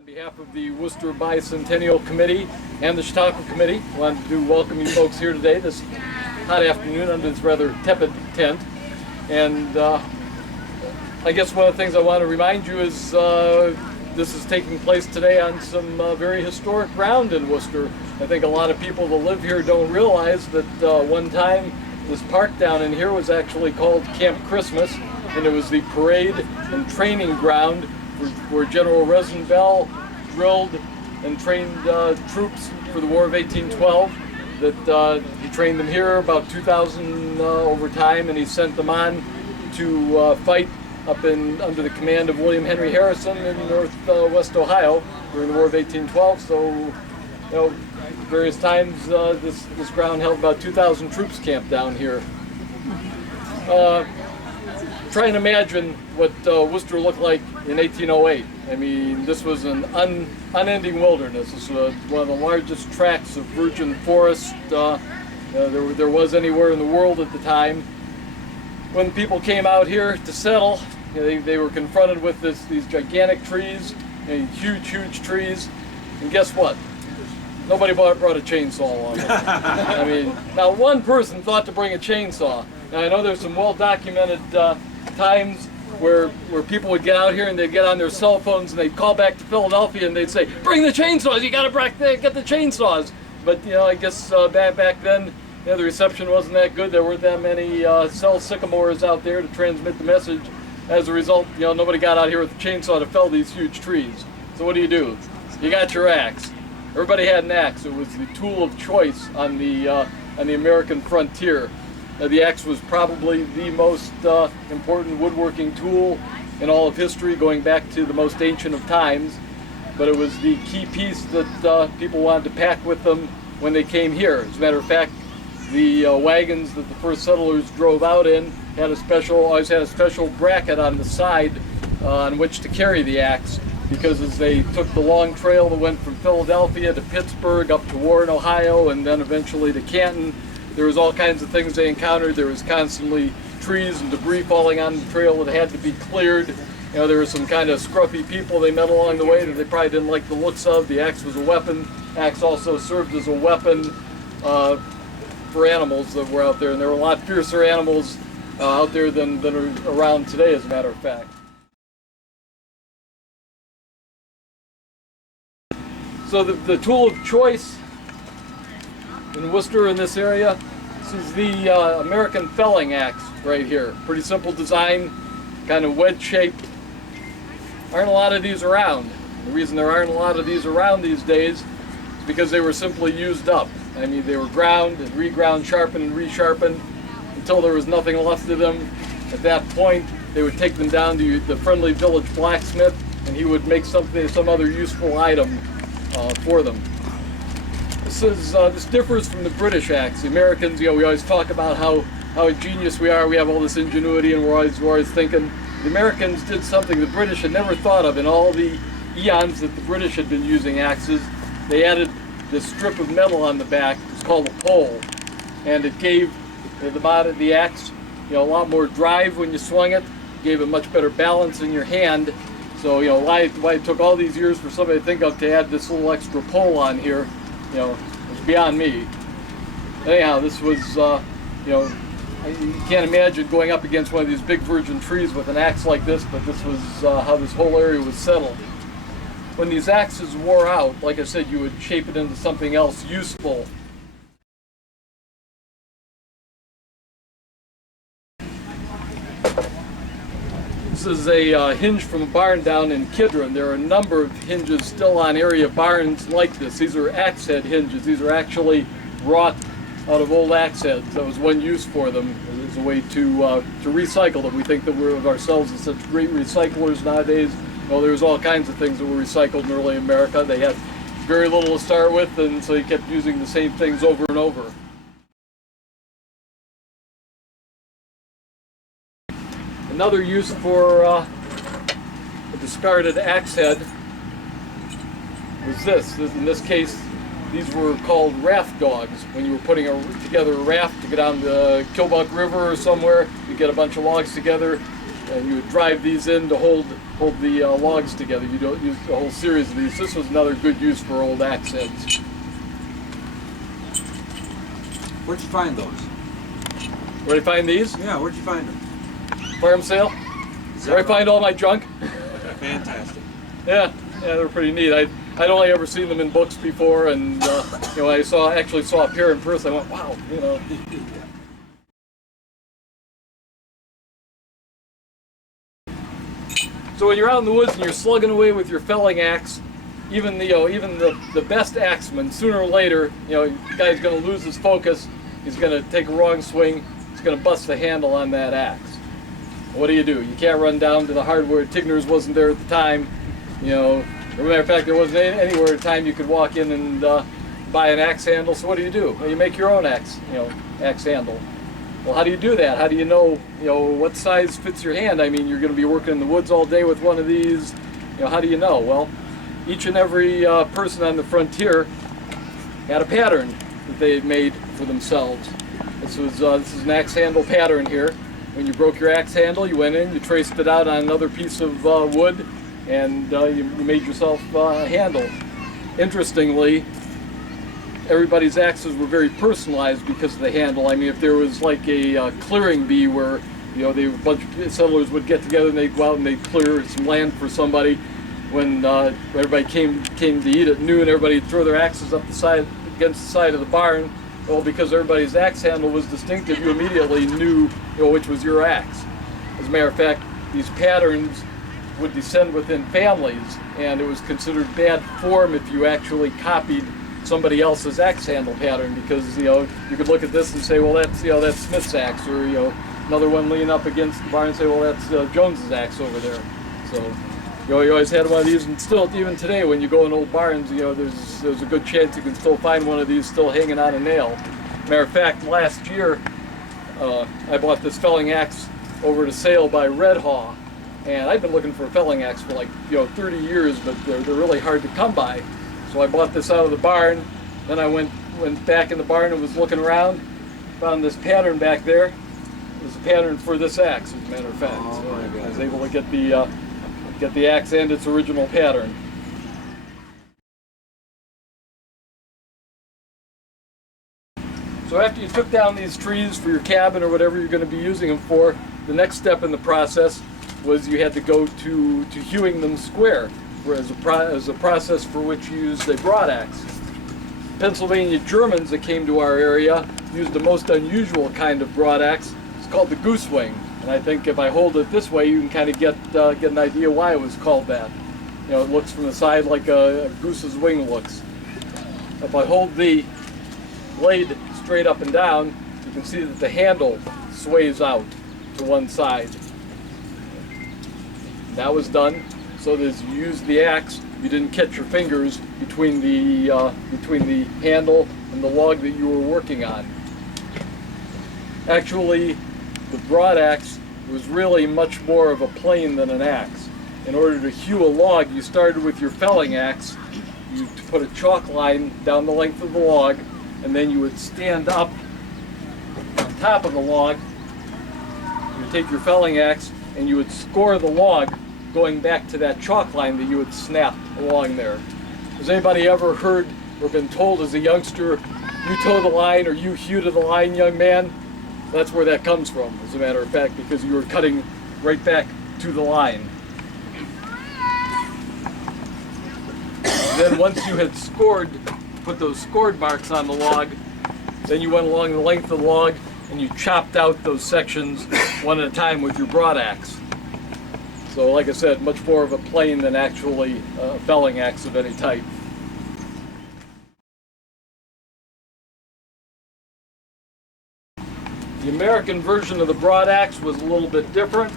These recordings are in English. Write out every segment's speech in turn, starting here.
On behalf of the Wooster Bicentennial Committee and the Chautauqua Committee, I wanted to welcome you folks here today, this hot afternoon under this rather tepid tent. And I guess one of the things I want to remind you is this is taking place today on some very historic ground in Wooster. I think a lot of people that live here don't realize that one time this park down in here was actually called Camp Christmas, and it was the parade and training ground where General Rosenbell drilled and trained troops for the War of 1812. That he trained them here, about 2,000 over time, and he sent them on to fight up under the command of William Henry Harrison in northwest Ohio during the War of 1812. So, you know, various times this ground held about 2,000 troops camped down here. Try and imagine what Wooster looked like in 1808. I mean, this was an unending wilderness. This was one of the largest tracts of virgin forest there was anywhere in the world at the time. When people came out here to settle, you know, they were confronted with these gigantic trees, huge trees, and guess what? Nobody brought a chainsaw along with them. I mean, now one person thought to bring a chainsaw. Now I know there's some well-documented times where people would get out here and they'd get on their cell phones and they'd call back to Philadelphia and they'd say, "Bring the chainsaws! You got to get the chainsaws!" But you know, I guess back then, you know, the reception wasn't that good. There weren't that many cell sycamores out there to transmit the message. As a result, you know, nobody got out here with a chainsaw to fell these huge trees. So what do? You got your axe. Everybody had an axe. It was the tool of choice on the American frontier. The axe was probably the most important woodworking tool in all of history, going back to the most ancient of times. But it was the key piece that people wanted to pack with them when they came here. As a matter of fact, the wagons that the first settlers drove out in always had a special bracket on the side on which to carry the axe, because as they took the long trail that went from Philadelphia to Pittsburgh up to Warren, Ohio, and then eventually to Canton, there was all kinds of things they encountered. There was constantly trees and debris falling on the trail that had to be cleared. You know, there were some kind of scruffy people they met along the way that they probably didn't like the looks of. The axe was a weapon. Axe also served as a weapon for animals that were out there, and there were a lot fiercer animals out there than are around today, as a matter of fact. So the tool of choice in Wooster, in this area, this is the American felling axe right here. Pretty simple design, kind of wedge-shaped. Aren't a lot of these around. The reason there aren't a lot of these around these days is because they were simply used up. I mean, they were ground and reground, sharpened and resharpened until there was nothing left of them. At that point, they would take them down to the friendly village blacksmith, and he would make some other useful item for them. This differs from the British axe. The Americans, you know, we always talk about how ingenious we are. We have all this ingenuity, and we're always thinking. The Americans did something the British had never thought of in all the eons that the British had been using axes. They added this strip of metal on the back. It's called a pole, and it gave the axe, you know, a lot more drive when you swung it. It gave it much better balance in your hand. So, you know, why it took all these years for somebody to think of to add this little extra pole on here, you know, it's beyond me. Anyhow, this was, you know, you can't imagine going up against one of these big virgin trees with an axe like this, but this was how this whole area was settled. When these axes wore out, like I said, you would shape it into something else useful. This is a hinge from a barn down in Kidron. There are a number of hinges still on area barns like this. These are axe head hinges. These are actually wrought out of old axe heads. That was one use for them, as a way to recycle them. We think that we're of ourselves as such great recyclers nowadays. Well, there's all kinds of things that were recycled in early America. They had very little to start with, and so you kept using the same things over and over. Another use for a discarded axe head was this. In this case, these were called raft dogs. When you were putting together a raft to get down the Killbuck River or somewhere, you get a bunch of logs together, and you would drive these in to hold hold the logs together. You don't use a whole series of these. This was another good use for old axe heads. Where'd you find those? Where'd I find these? Yeah, where'd you find them? Farm sale. Where I find all my junk. Fantastic. Yeah, they're pretty neat. I'd only ever seen them in books before, and you know, I actually saw a pair in person. I went, wow, you know. So when you're out in the woods and you're slugging away with your felling axe, even the best axeman, sooner or later, you know, the guy's going to lose his focus. He's going to take a wrong swing. He's going to bust the handle on that axe. What do? You can't run down to the hardware. Tigner's wasn't there at the time. You know, as a matter of fact, there wasn't anywhere at the time you could walk in and buy an axe handle. So what do? Well, you make your own axe handle. Well, how do you do that? How do you know what size fits your hand? I mean, you're going to be working in the woods all day with one of these. You know, how do you know? Well, each and every person on the frontier had a pattern that they had made for themselves. This is an axe handle pattern here. When you broke your axe handle, you went in, you traced it out on another piece of wood, and you made yourself a handle. Interestingly, everybody's axes were very personalized because of the handle. I mean, if there was like a clearing bee where, you know, a bunch of settlers would get together and they'd go out and they'd clear some land for somebody. When everybody came to eat at noon, everybody'd throw their axes up against the side of the barn. Well, because everybody's axe handle was distinctive, you immediately knew, which was your axe. As a matter of fact, these patterns would descend within families, and it was considered bad form if you actually copied somebody else's axe handle pattern, because you could look at this and say, well, that's Smith's axe, or another one leaning up against the barn and say, well, that's Jones's axe over there. So you always had one of these, and still even today when you go in old barns, there's a good chance you can still find one of these still hanging on a nail. Matter of fact, last year I bought this felling axe over to sale by Red Haw, and I've been looking for a felling axe for like 30 years, but they're really hard to come by. So I bought this out of the barn. Then I went back in the barn and was looking around, found this pattern back there. It was a pattern for this axe, as a matter of fact. Oh, so I was able to get the axe and its original pattern. So after you took down these trees for your cabin or whatever you're going to be using them for, the next step in the process was you had to go to hewing them square, as a process for which you used a broadaxe. Pennsylvania Germans that came to our area used the most unusual kind of broadaxe. It's called the Goosewing, and I think if I hold it this way, you can kind of get an idea why it was called that. It looks from the side like a goose's wing looks. If I hold the blade straight up and down, you can see that the handle sways out to one side. That was done so that as you used the axe, you didn't catch your fingers between the handle and the log that you were working on. Actually, the broadaxe was really much more of a plane than an axe. In order to hew a log, you started with your felling axe. You put a chalk line down the length of the log, and then you would stand up on top of the log. You would take your felling axe and you would score the log going back to that chalk line that you would snap along there. Has anybody ever heard or been told as a youngster, you toe the line or you hew to the line, young man? That's where that comes from, as a matter of fact, because you were cutting right back to the line. Then once you had put those scored marks on the log, then you went along the length of the log and you chopped out those sections one at a time with your broadaxe. So like I said, much more of a plane than actually a felling axe of any type. The American version of the broadaxe was a little bit different.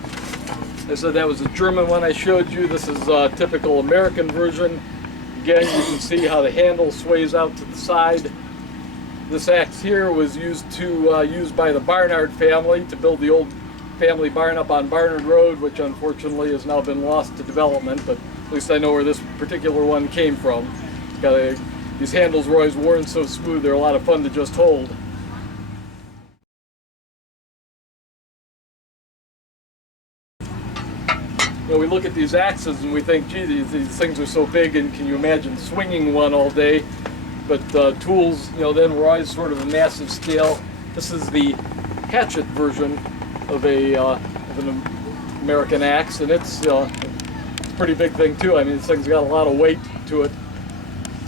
I said that was a German one I showed you. This is a typical American version. Again, you can see how the handle sways out to the side. This axe here was used by the Barnard family to build the old family barn up on Barnard Road, which unfortunately has now been lost to development, but at least I know where this particular one came from. These handles were always worn so smooth, they're a lot of fun to just hold. we look at these axes and we think, gee, these things are so big, and can you imagine swinging one all day? But tools, then were always sort of a massive scale. This is the hatchet version of an American axe, and it's a pretty big thing too. I mean, this thing's got a lot of weight to it.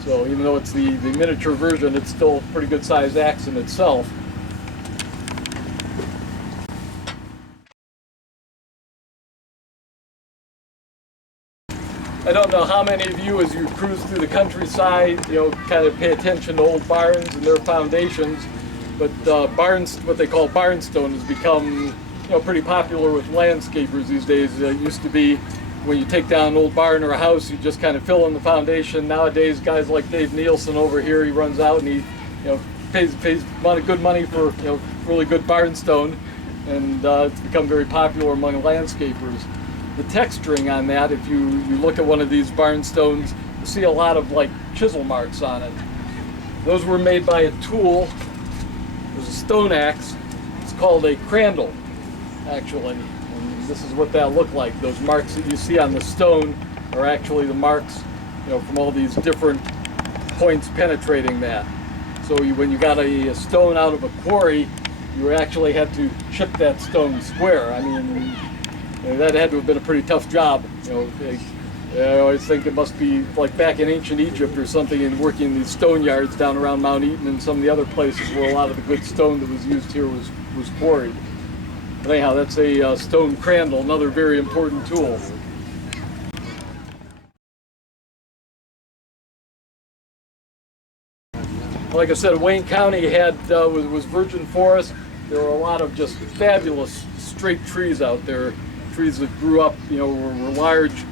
So even though it's the miniature version, it's still a pretty good sized axe in itself. I don't know how many of you, as you cruise through the countryside, kind of pay attention to old barns and their foundations, but barns, what they call barnstone, has become pretty popular with landscapers these days. It used to be when you take down an old barn or a house, you just kind of fill in the foundation. Nowadays, guys like Dave Nielsen over here, he runs out and he pays good money for really good barnstone, and it's become very popular among landscapers. The texturing on that, if you look at one of these barnstones, you see a lot of like chisel marks on it. Those were made by a tool. There's a stone axe. It's called a crandle, actually. And this is what that looked like. Those marks that you see on the stone are actually the marks, from all these different points penetrating that. So when you got a stone out of a quarry, you actually had to chip that stone square. I mean, that had to have been a pretty tough job. I always think it must be like back in ancient Egypt or something, and working in these stone yards down around Mount Eaton and some of the other places where a lot of the good stone that was used here was quarried. But anyhow, that's a stone crandle, another very important tool. Like I said, Wayne County was virgin forest. There were a lot of just fabulous straight trees out there. Trees that grew up, were large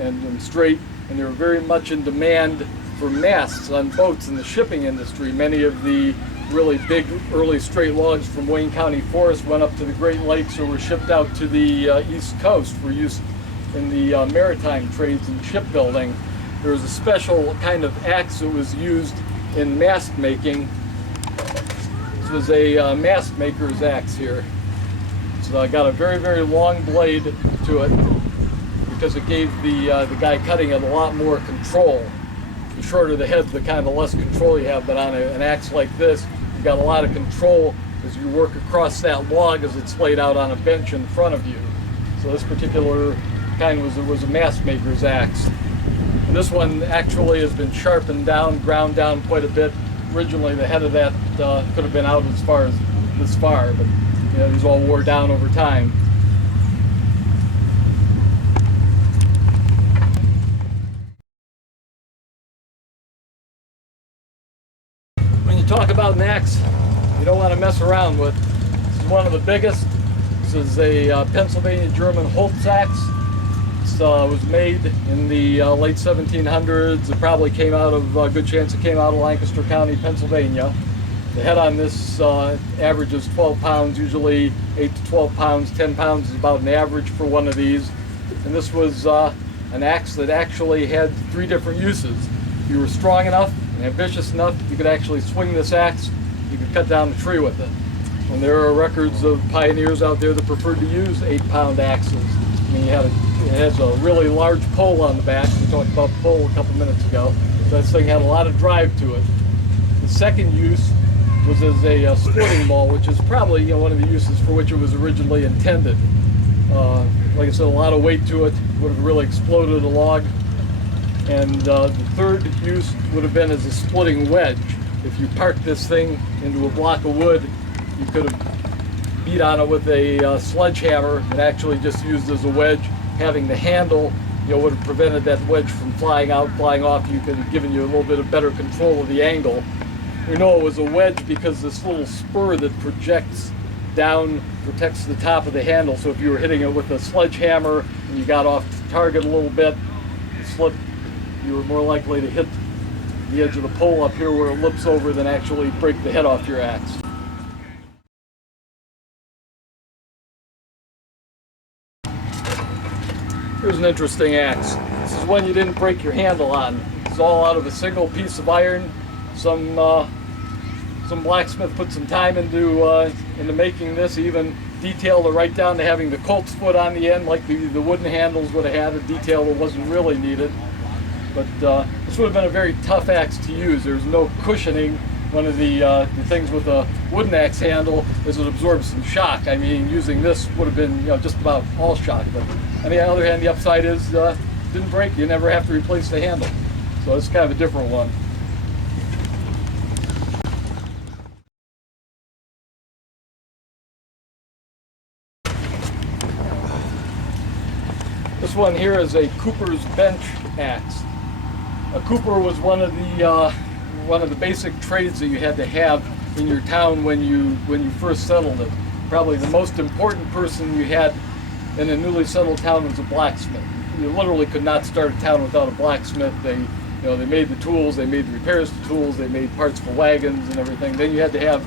and straight, and they were very much in demand for masts on boats in the shipping industry. Many of the really big early straight logs from Wayne County Forest went up to the Great Lakes or were shipped out to the East Coast for use in the maritime trades and shipbuilding. There was a special kind of axe that was used in mast making. This was a mast maker's axe here. So I got a very, very long blade to it because it gave the guy cutting it a lot more control. The shorter the head, the kind of less control you have, but on an axe like this, you got a lot of control as you work across that log as it's laid out on a bench in front of you. So this particular kind was a mast maker's axe. And this one actually has been sharpened down, ground down quite a bit. Originally the head of that could have been out as far as this far, but these all wore down over time. When you talk about an axe, you don't want to mess around with. This is one of the biggest. This is a Pennsylvania German Holtz axe. It was made in the late 1700s. It probably came out of, a good chance it came out of Lancaster County, Pennsylvania. The head on this averages 12 pounds, usually 8 to 12 pounds. 10 pounds is about an average for one of these. And this was an axe that actually had 3 different uses. If you were strong enough and ambitious enough, you could actually swing this axe. You could cut down a tree with it. And there are records of pioneers out there that preferred to use 8-pound axes. I mean, it has a really large pole on the back. We talked about the pole a couple minutes ago. This thing had a lot of drive to it. The second use was as a splitting maul, which is probably one of the uses for which it was originally intended. Like I said, a lot of weight to it, would have really exploded a log. And the third use would have been as a splitting wedge. If you parked this thing into a block of wood, you could have beat on it with a sledgehammer and actually just used as a wedge. Having the handle, would have prevented that wedge from flying out, flying off. You could have given you a little bit of better control of the angle. We know it was a wedge because this little spur that projects down protects the top of the handle. So if you were hitting it with a sledgehammer and you got off target a little bit, you slipped, you were more likely to hit the edge of the pole up here where it lips over than actually break the head off your axe. Here's an interesting axe. This is one you didn't break your handle on. It's all out of a single piece of iron. Some blacksmith put some time into making this. Even detail right down to having the colt's foot on the end, like the wooden handles would have had, a detail that wasn't really needed. But this would have been a very tough axe to use. There's no cushioning. One of the things with a wooden axe handle is it absorbs some shock. I mean, using this would have been just about all shock. But on the other hand, the upside is didn't break. You never have to replace the handle. So it's kind of a different one. This one here is a Cooper's bench axe. A Cooper was one of the basic trades that you had to have in your town when you first settled it. Probably the most important person you had in a newly settled town was a blacksmith. You literally could not start a town without a blacksmith. They made the tools, they made the repairs to tools, they made parts for wagons and everything. Then you had to have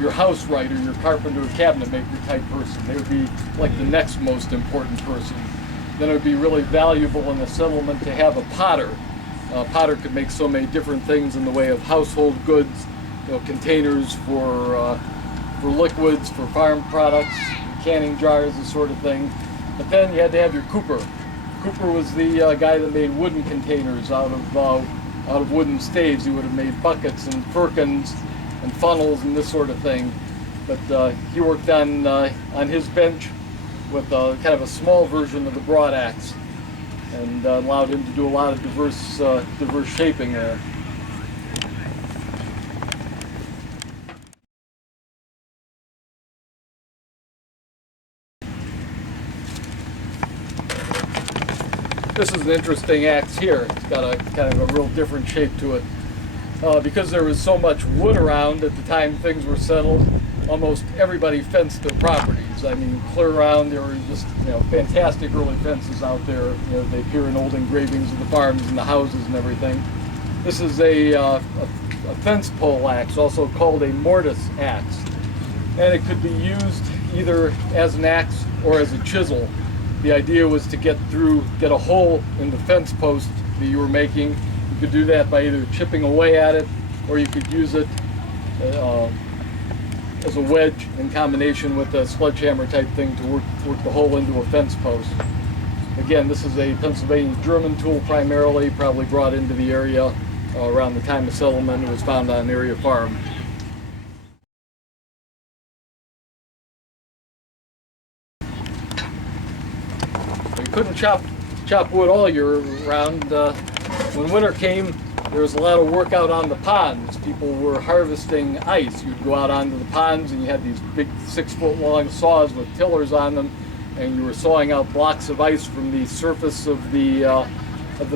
your house writer, your carpenter, cabinet maker type person. They would be like the next most important person. Then it would be really valuable in the settlement to have a potter. A potter could make so many different things in the way of household goods, containers for liquids, for farm products, canning jars, this sort of thing. But then you had to have your Cooper. Cooper was the guy that made wooden containers out of wooden staves. He would have made buckets and firkins and funnels and this sort of thing. But he worked on his bench with kind of a small version of the broad axe, and allowed him to do a lot of diverse shaping there. This is an interesting axe here. It's got a kind of a real different shape to it. Because there was so much wood around at the time things were settled, almost everybody fenced their properties. I mean, clear around, there were just fantastic early fences out there. They appear in old engravings of the farms and the houses and everything. This is a fence poleaxe, also called a mortise axe, and it could be used either as an axe or as a chisel. The idea was to get a hole in the fence post that you were making. You could do that by either chipping away at it, or you could use it as a wedge in combination with a sledgehammer type thing to work the hole into a fence post. Again, this is a Pennsylvania German tool primarily, probably brought into the area around the time of settlement. It was found on an area farm. You couldn't chop wood all year round. When winter came, there was a lot of work out on the ponds. People were harvesting ice. You'd go out onto the ponds and you had these big 6-foot long saws with tillers on them, and you were sawing out blocks of ice from the surface of the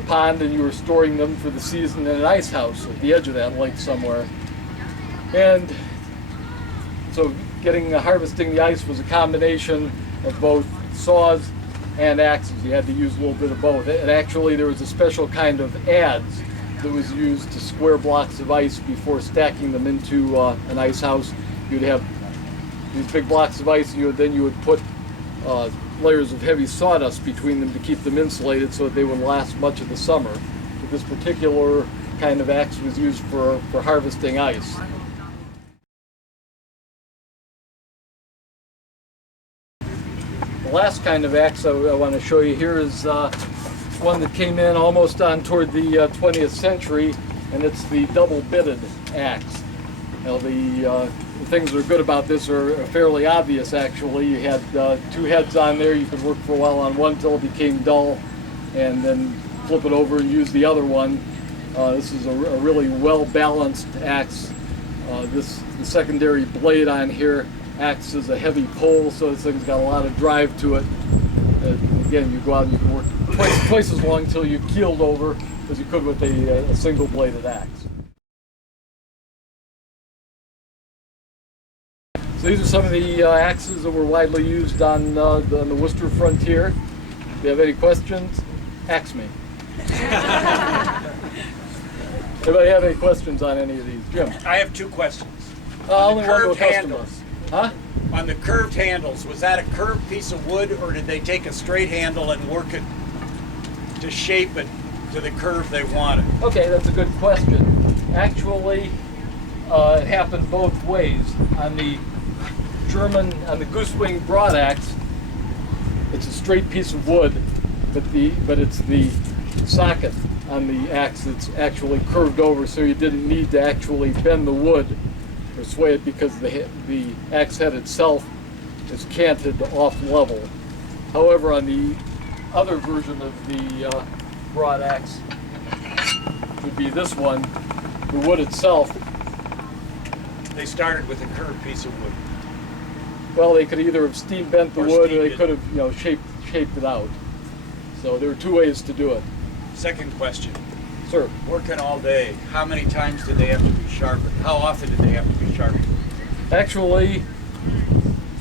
pond, and you were storing them for the season in an ice house at the edge of that lake somewhere. And so harvesting the ice was a combination of both saws and axes. You had to use a little bit of both. And actually there was a special kind of adze that was used to square blocks of ice before stacking them into an ice house. You'd have these big blocks of ice, and then you would put layers of heavy sawdust between them to keep them insulated so that they would last much of the summer. But this particular kind of axe was used for harvesting ice. The last kind of axe I want to show you here is one that came in almost on toward the 20th century, and it's the double-bitted axe. Now the things that are good about this are fairly obvious actually. You had 2 heads on there. You could work for a while on one till it became dull, and then flip it over and use the other one. This is a really well-balanced axe. The secondary blade on here acts as a heavy pole, so this thing's got a lot of drive to it. Again, you go out and you can work twice as long until you keeled over as you could with a single-bladed axe. So these are some of the axes that were widely used on the Worcester frontier. If you have any questions, ask me. Anybody have any questions on any of these? Jim? I have 2 questions. Only one to a customer. Handles. Huh? On the curved handles, was that a curved piece of wood, or did they take a straight handle and work it to shape it to the curve they wanted? Okay, that's a good question. Actually, it happened both ways. On the German, on the Goosewing broad axe, it's a straight piece of wood, but it's the socket on the axe that's actually curved over, so you didn't need to actually bend the wood or sway it because the axe head itself is canted off level. However, on the other version of the broad axe, would be this one, the wood itself. They started with a curved piece of wood. Well, they could either have steam bent the Or wood, or steamed they it. could have, shaped it out. So there were two ways to do it. Second question. Sir, Working all day, how many times did they have to be sharpened? How often did they have to be sharpened? actually,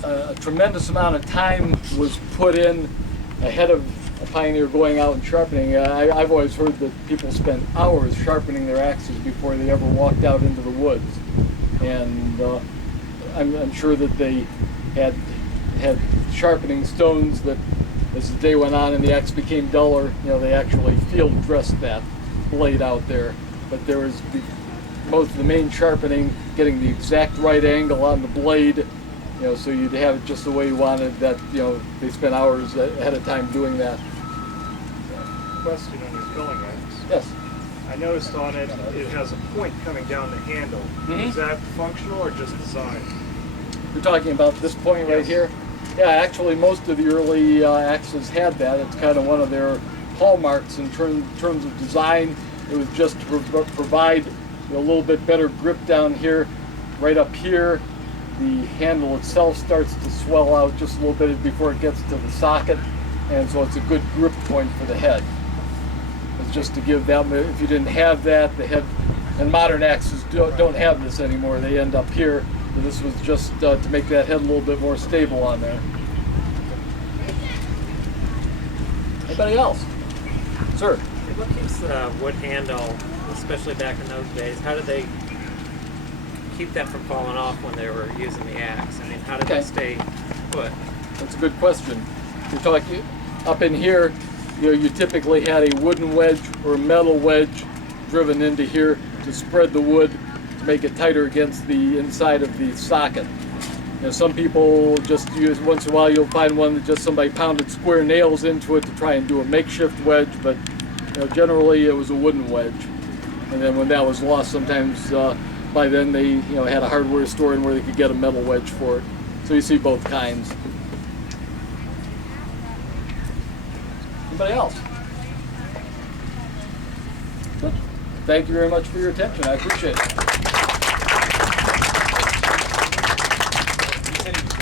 a tremendous amount of time was put in ahead of a pioneer going out and sharpening. I've always heard that people spent hours sharpening their axes before they ever walked out into the woods, and I'm sure that they had sharpening stones that, as the day went on and the axe became duller, they actually field dressed that blade out there. But there was most of the main sharpening, getting the exact right angle on the blade, so you'd have it just the way you wanted. That they spent hours ahead of time doing that. Question on your filling axe. Yes. I noticed on it, it has a point coming down the handle. Mhm. Is that functional or just design? You're talking about this point right Yes. here? Yeah, actually most of the early axes had that. It's kind of one of their hallmarks in terms of design. It was just to provide a little bit better grip down here. Right up here, the handle itself starts to swell out just a little bit before it gets to the socket, and so it's a good grip point for the head. It's just to give them, if you didn't have that, the head, and modern axes don't have this anymore. They end up here. So this was just to make that head a little bit more stable on there. Anybody else? Sir? What keeps the wood handle, especially back in those days, how did they keep that from falling off when they were using the axe? I mean, how did Okay. they stay put? That's a good question. You're talking up in here, you typically had a wooden wedge or a metal wedge driven into here to spread the wood to make it tighter against the inside of the socket. Some people just use, once in a while you'll find one that just somebody pounded square nails into it to try and do a makeshift wedge, but generally it was a wooden wedge. And then when that was lost, sometimes by then they had a hardware store in where they could get a metal wedge for it. So you see both kinds. Anybody else? Good. Thank you very much for your attention. I appreciate it. He said he was